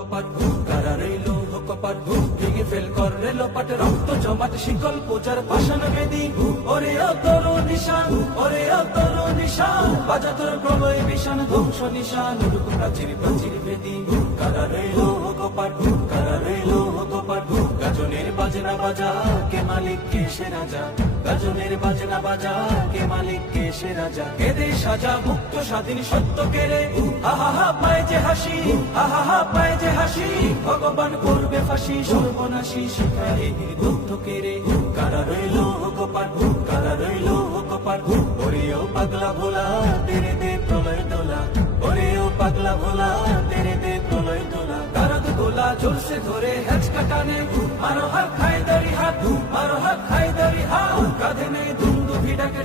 কপাট কারা রইল কপাট ভেঙে ফেল কর রেলোপাট রক্ত জমাট শিকল পূজার পাষাণ বেদী ওরে অতর নিশান ওরে অতর নিশান বাজা তোর প্রলয় বিশান ধ্বংস নিশান উড়ুক প্রাচীর প্রাচীর বেদী কারা রইল কপাট কারা রইল কপাট গাজনের বাজনা বাজা কে মালিক কে সে রাজা গাজনের বাজনা বাজা কে মালিক কে সে রাজা এদে সাজা মুক্ত স্বাধীন সত্য কেড়ে আহা পায় যে হাসি আহা পায় যে হাসি ভগবান করবে ফাঁসি সর্বনাশী শিখায় দুঃখ কেড়ে কারা রইল কপাট কারা রইল কপাট ওরেও পাগলা ভোলা তেরে দে প্রলয় দোলা ওরেও পাগলা ভোলা তেরে দে প্রলয় দোলা কারদ গোলা জোরসে ধরে হ্যাচ কাটানে মারো হাত খায় দাড়ি হাত মারো হাত খায় দাড়ি হাত কাঁধে নেই দুন্দু ভিড়াকে